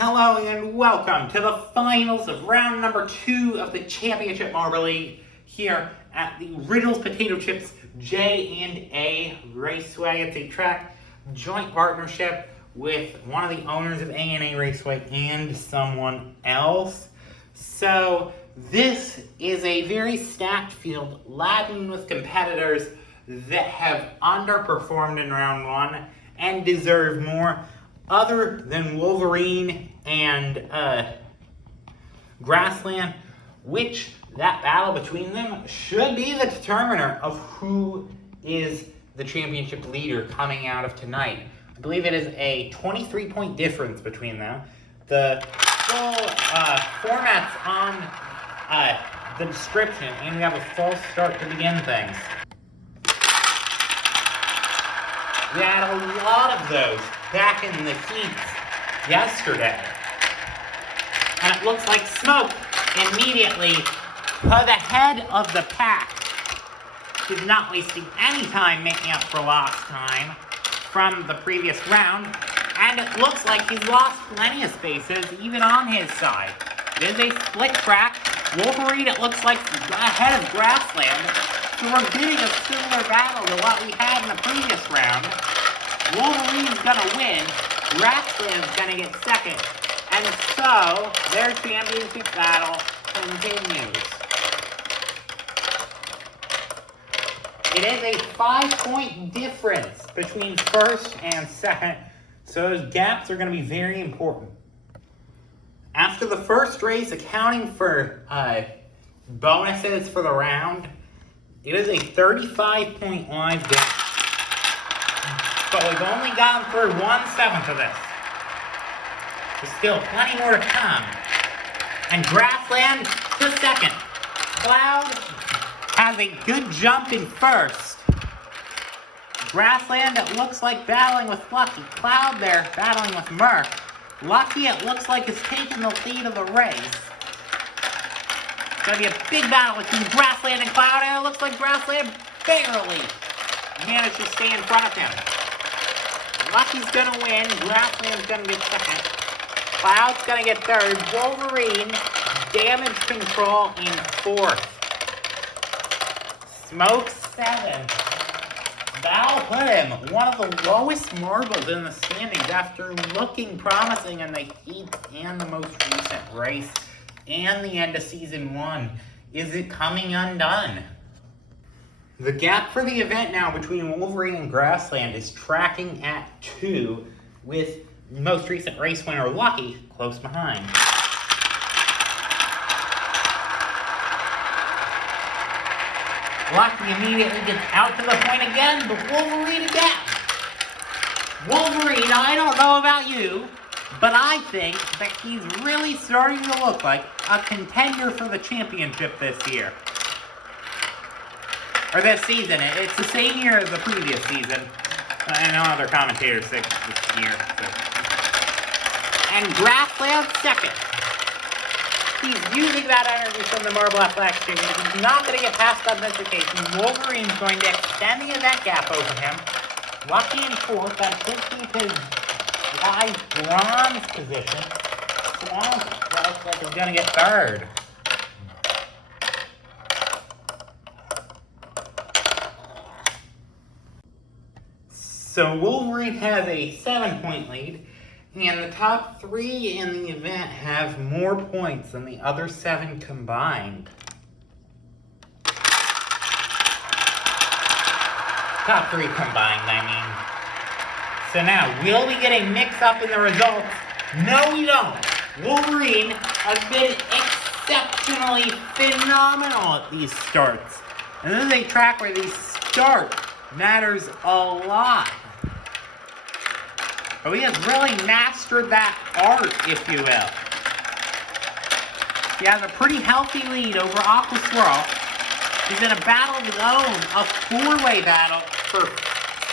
Hello and welcome to the finals of round number 2 of the Championship Marble League here at the Ridgles Potato Chips J&A Raceway. It's a track joint partnership with one of the owners of A&A Raceway and someone else. So this is a very stacked field laden with competitors that have underperformed in round 1 and deserve more, other than Wolverine and Grassland, which that battle between them should be the determiner of who is the championship leader coming out of tonight. I believe it is a 23-point difference between them. The full format's on the description, and we have a false start to begin things. We had a lot of those back in the heats yesterday. And it looks like Smoke immediately put ahead of the pack. He's not wasting any time making up for lost time from the previous round. And it looks like he's lost plenty of spaces, even on his side. It is a split track. Wolverine, it looks like, ahead of Grassland. So we're getting a similar battle to what we had in the previous round. Wolverine's gonna win, Grassland's gonna get second, and so their championship battle continues. It is a 5-point difference between first and second, so those gaps are gonna be very important. After the first race, accounting for bonuses for the round, it is a 35-point live gap. But we've only gone through 1/7 of this. There's still plenty more to come. And Grassland to second. Cloud has a good jump in first. Grassland, it looks like battling with Lucky. Cloud there battling with Merc. Lucky, it looks like, is taking the lead of the race. It's going to be a big battle between Grassland and Cloud, and it looks like Grassland barely managed to stay in front of him. Lucky's going to win, Grassland's going to get second. Cloud's going to get third. Wolverine, damage control in fourth. Smoke 7th. That'll put him one of the lowest marbles in the standings after looking promising in the heat and the most recent race and the end of season 1. Is it coming undone? The gap for the event now between Wolverine and Grassland is tracking at 2, with most recent race winner Lucky close behind. Lucky immediately gets out to the point again, but Wolverine again. Wolverine, I don't know about you, but I think that he's really starting to look like a contender for the championship this year. Or this season. It's the same year as the previous season. I know other commentators say this year. So. And Grassland second. He's using that energy from the Marble Athletics team. He's not going to get past on this occasion. Wolverine's going to extend the event gap over him. Lucky in fourth. That should keep his live bronze position. Swamp looks like he's going to get third. So Wolverine has a 7-point lead, and the top 3 in the event have more points than the other 7 combined. Top 3 combined, I mean. So now, will we get a mix-up in the results? No, we don't. Wolverine has been exceptionally phenomenal at these starts. And this is a track where the start matters a lot. But he has really mastered that art, if you will. He has a pretty healthy lead over Aqua Swirl. He's in a battle of his own, a 4-way battle for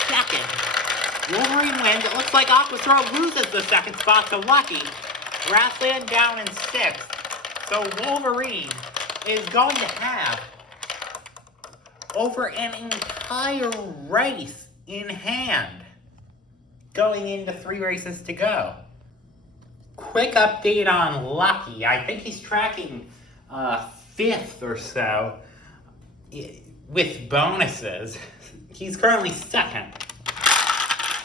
second. Wolverine wins. It looks like Aqua Swirl loses the second spot to Lucky. Grassland down in 6th. So Wolverine is going to have over an entire race in hand going into 3 races to go. quick update on Lucky. I think he's tracking 5th or so with bonuses. He's currently 2nd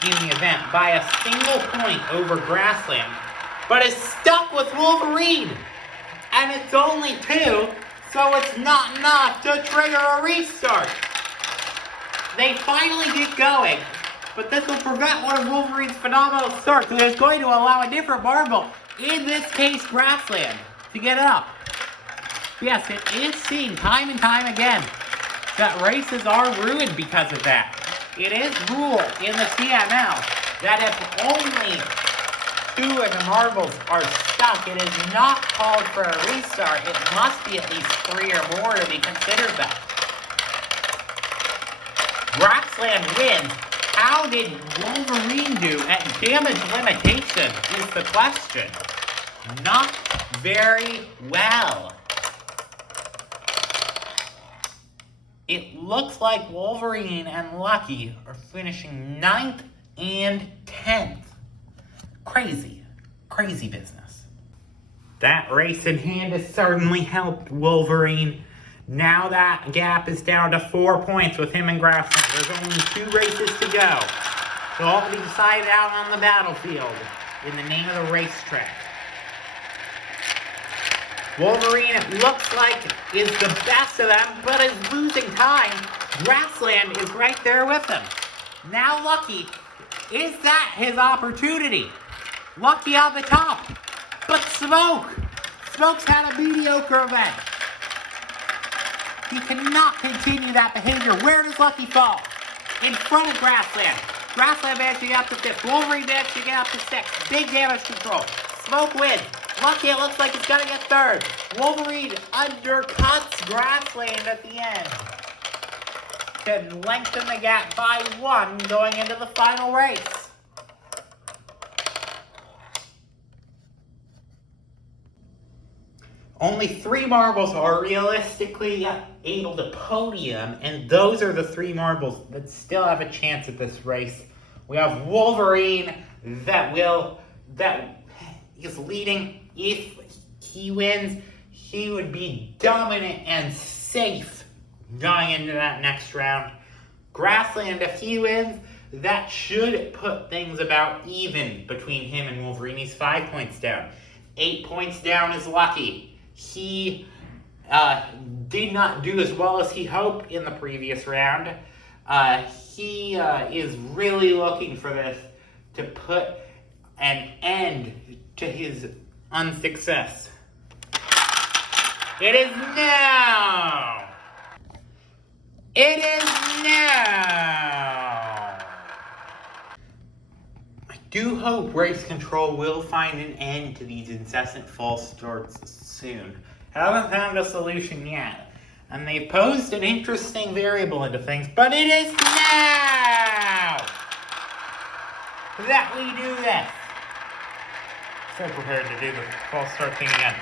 in the event by a single point over Grassland, but is stuck with Wolverine. And it's only 2, so it's not enough to trigger a restart. They finally get going, but this will prevent one of Wolverine's phenomenal starts, and it's going to allow a different marble, in this case Grassland, to get up. Yes, it is seen time and time again that races are ruined because of that. It is rule in the CML that if only 2 of the marbles are stuck, it is not called for a restart. It must be at least 3 or more to be considered that. Grassland wins. How did Wolverine do at damage limitation is the question. Not very well. It looks like Wolverine and Lucky are finishing 9th and 10th. Crazy, crazy business. That race in hand has certainly helped Wolverine. Now that gap is down to 4 points with him and Grassland. There's only 2 races to go. They'll all be decided out on the battlefield in the name of the racetrack. Wolverine, it looks like, is the best of them, but is losing time. Grassland is right there with him. Now Lucky, is that his opportunity? Lucky on the top, but Smoke's had a mediocre event. He cannot continue that behavior. Where does Lucky fall? In front of Grassland. Grassland managing up to 5th. Wolverine managing up to 6th. Big damage control. Smoke wins. Lucky, it looks like he's gonna get 3rd. Wolverine undercuts Grassland at the end. Can lengthen the gap by 1 going into the final race. Only 3 marbles are realistically able to podium, and those are the 3 marbles that still have a chance at this race. We have Wolverine that is leading. If he wins, he would be dominant and safe going into that next round. Grassland, if he wins, that should put things about even between him and Wolverine. He's 5 points down. 8 points down is Lucky. He did not do as well as he hoped in the previous round. He is really looking for this to put an end to his unsuccess. It is now! It is now! I do hope race control will find an end to these incessant false starts soon. Haven't found a solution yet. And they posed an interesting variable into things, but it is now that we do this. So prepared to do the false start thing again.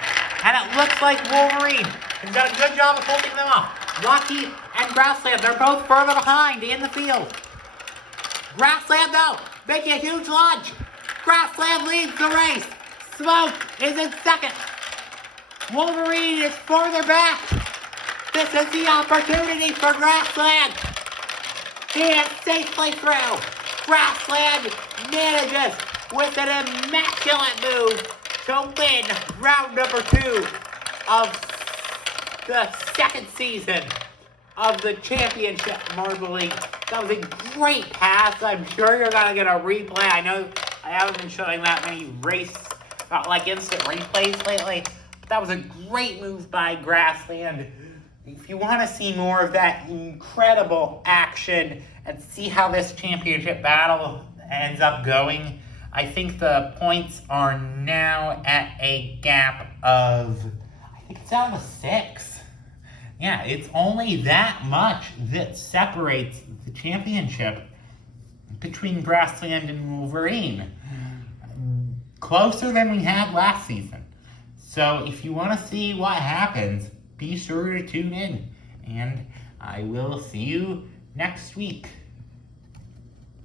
And it looks like Wolverine has done a good job of holding them off. Lucky and Grassland, they're both further behind in the field. Grassland, though, making a huge lunge. Grassland leads the race. Smoke is in 2nd. Wolverine is further back. This is the opportunity for Grassland. He is safely through. Grassland manages with an immaculate move to win round number 2 of the 2nd season of the Championship Marble League. That was a great pass. I'm sure you're going to get a replay. I know I haven't been showing that many instant replays lately. But that was a great move by Grassland. If you want to see more of that incredible action and see how this championship battle ends up going, I think the points are now at a gap of, I think it's down to 6. Yeah, it's only that much that separates the championship between Grassland and Wolverine. Closer than we had last season. So if you want to see what happens, be sure to tune in. And I will see you next week.